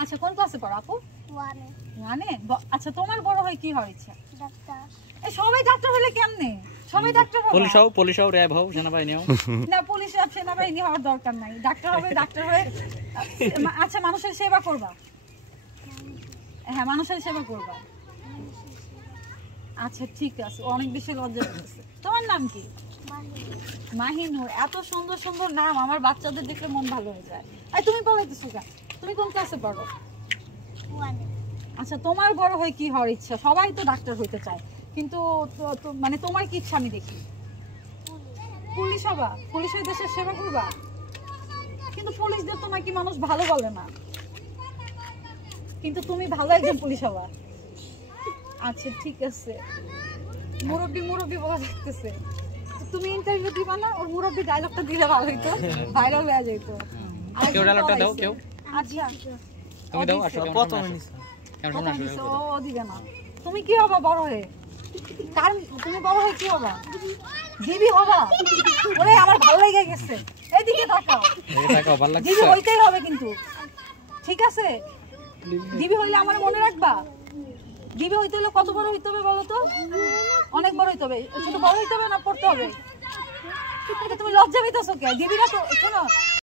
আচ্ছা কোন ক্লাসে পড়ো আপু? 1 এ। আচ্ছা তোমার বড় হয়ে কি হওয়ার ইচ্ছা? ডাক্তার। এই সবাই ডাক্তার হলে কেমনে? সবাই ডাক্তার হবে? পুলিশ হও, র্যাব হও, সেনাবাহিনী হও। না পুলিশ আর সেনাবাহিনী হওয়ার দরকার নাই, ডাক্তার হবে, ডাক্তার হয়ে আচ্ছা মানুষের সেবা করবা। হ্যাঁ মানুষের সেবা করবা। আচ্ছা ঠিক আছে, অনেক বেশি লজ্জা লাগছে। তোমার নাম কি? মাহিনুর। এত সুন্দর সুন্দর নাম, আমার বাচ্চাদের দেখলে মন ভালো হয়ে যায়। আর তুমি পড়াইতেছো কেন? তুমি কোন ক্লাসে পড়ো? 1 এ। আচ্ছা তোমার বড় হয়ে কি হওয়ার ইচ্ছা? সবাই তো ডাক্তার হইতে চায়, কিন্তু মানে তোমার কি ইচ্ছা আমি দেখি? পুলিশ হবা? পুলিশ হয়ে দেশের সেবা করবা? কিন্তু পুলিশদের তোমার কি মানুষ ভালো বলে না, কিন্তু তুমি ভালো একজন পুলিশ হবা। আচ্ছা ঠিক আছে, মুরব্বি মুরব্বি বলা থাকতেছে। তুমি ইন্টারভিউ দিবা না? ওর মুরব্বি ডায়লগটা দিলে ভালো হইতো, ভাইরাল হয়ে যেত। কেউ ডায়লগটা দাও, কেউ আচ্ছা তুমি দাও। আসো প্রথমে নিছো। ও দিবে না। তুমি কি হবা বড় হয়ে? তুমি বড় হয়ে কি হবা? দিবি হবা? ওরে আমার ভালো লেগে গেছে, এদিকে তাকাও। তাকাও, ভালো লাগছে। দিবি হইতেই হবে কিন্তু, ঠিক আছে? দিবি হইলে আমার মনে রাখবা। দিবি হইতে হলে কত বড় হইতে হবে বলো তো? অনেক বড় হইতে হবে। শুধু বড় হইতে হবে না, পড়তে হবে। তুমি লজ্জা পেতেছো কে? দিবিরা তো শোনো,